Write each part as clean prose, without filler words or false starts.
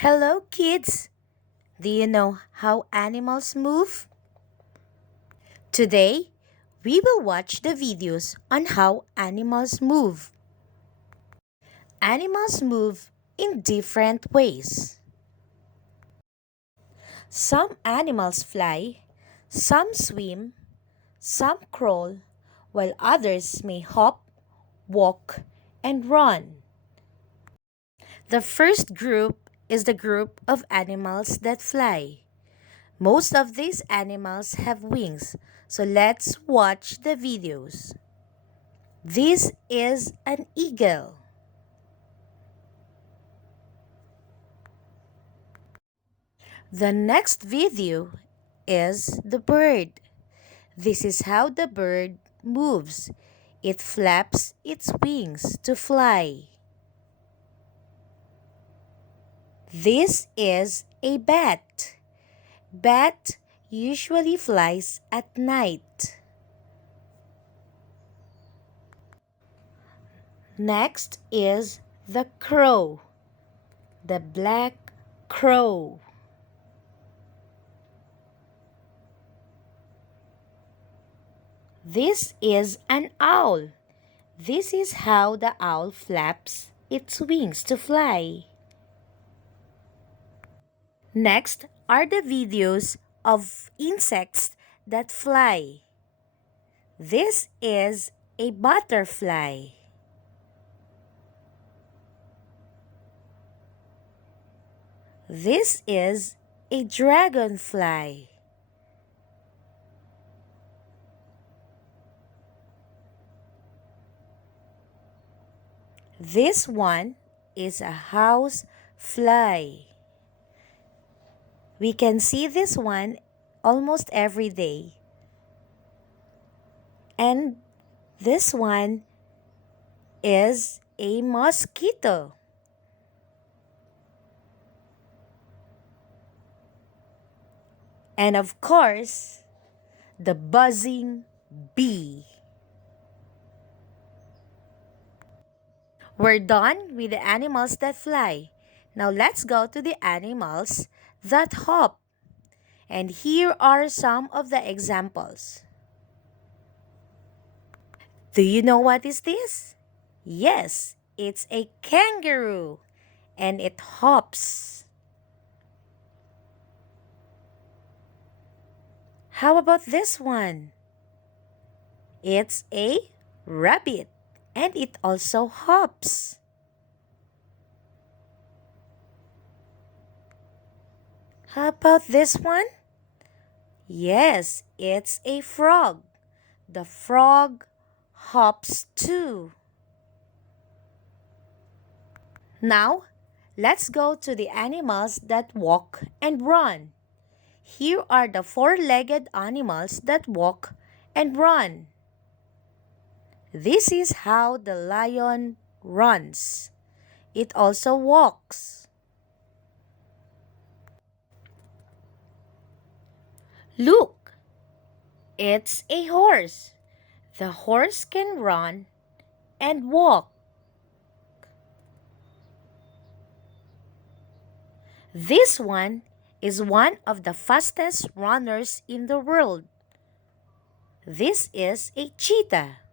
Hello, kids! Do you know how animals move? Today, we will watch the videos on how animals move. Animals move in different ways. Some animals fly, some swim, some crawl, while others may hop, walk, and run. The first group is the group of animals that fly. Most of these animals have wings, so let's watch the videos. This is an eagle. The next video is the bird. This is how the bird moves. It flaps its wings to fly. This is a bat. Bat usually flies at night. Next is the crow. The black crow. This is an owl. This is how the owl flaps its wings to fly. Next are the videos of insects that fly. This is a butterfly. This is a dragonfly. This one is a house fly. We can see this one almost every day. And this one is a mosquito. And of course, the buzzing bee. We're done with the animals that fly. Now let's go to the animals that hop. And here are some of the examples. Do you know what is this? Yes, it's a kangaroo and it hops. How about this one? It's a rabbit and it also hops. How about this one? Yes, it's a frog. The frog hops too. Now, let's go to the animals that walk and run. Here are the four-legged animals that walk and run. This is how the lion runs. It also walks. Look, it's a horse. The horse can run and walk. This one is one of the fastest runners in the world. This is a cheetah.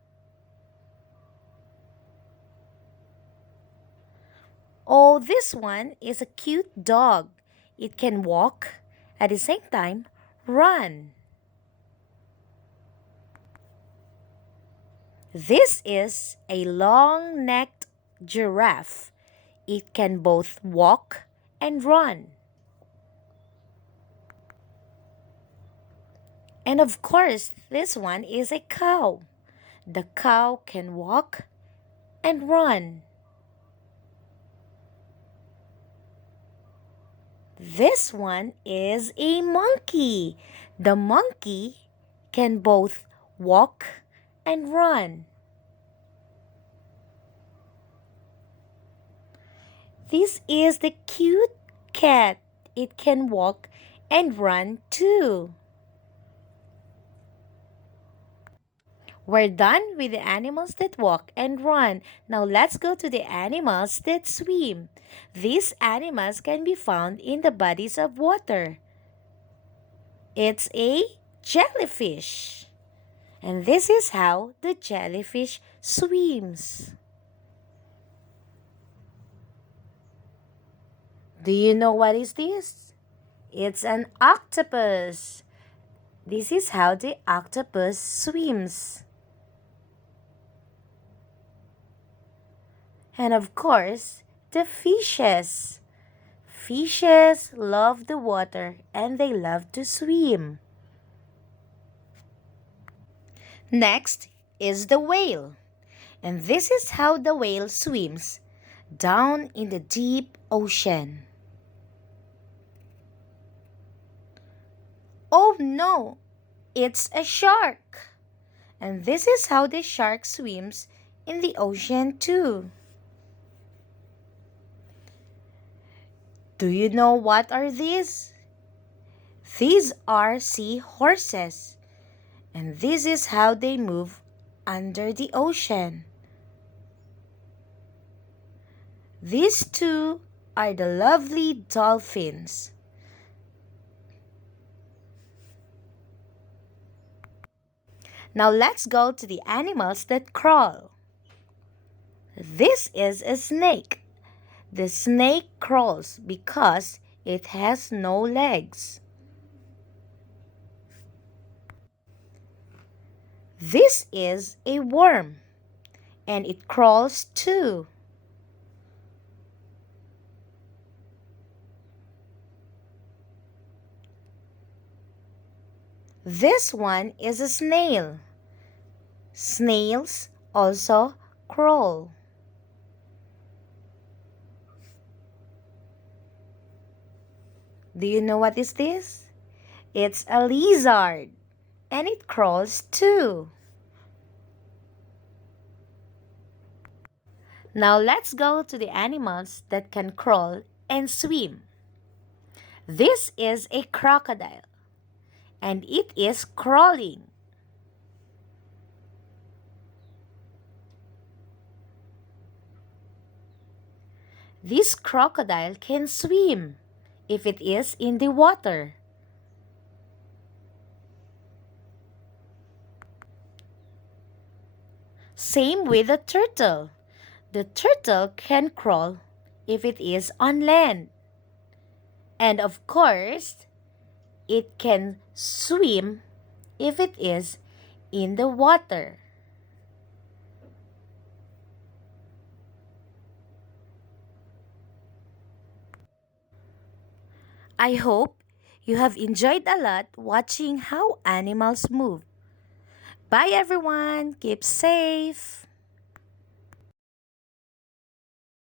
Oh, this one is a cute dog. It can walk, at the same time, run. This is a long-necked giraffe. It can both walk and run. And of course, this one is a cow. The cow can walk and run. This one is a monkey. The monkey can both walk and run. This is the cute cat. It can walk and run too. We're done with the animals that walk and run. Now let's go to the animals that swim. These animals can be found in the bodies of water. It's a jellyfish. And this is how the jellyfish swims. Do you know what is this? It's an octopus. This is how the octopus swims. And of course, the fishes. Fishes love the water and they love to swim. Next is the whale. And this is how the whale swims down in the deep ocean. Oh no, it's a shark. And this is how the shark swims in the ocean too. Do you know what are these? These are seahorses. And this is how they move under the ocean. These two are the lovely dolphins. Now let's go to the animals that crawl. This is a snake. The snake crawls because it has no legs. This is a worm, and it crawls too. This one is a snail. Snails also crawl. Do you know what is this? It's a lizard, and it crawls too. Now let's go to the animals that can crawl and swim. This is a crocodile, and it is crawling. This crocodile can swim if it is in the water. Same with the turtle. The turtle can crawl if it is on land. And of course, it can swim if it is in the water. I hope you have enjoyed a lot watching how animals move. Bye everyone. Keep safe.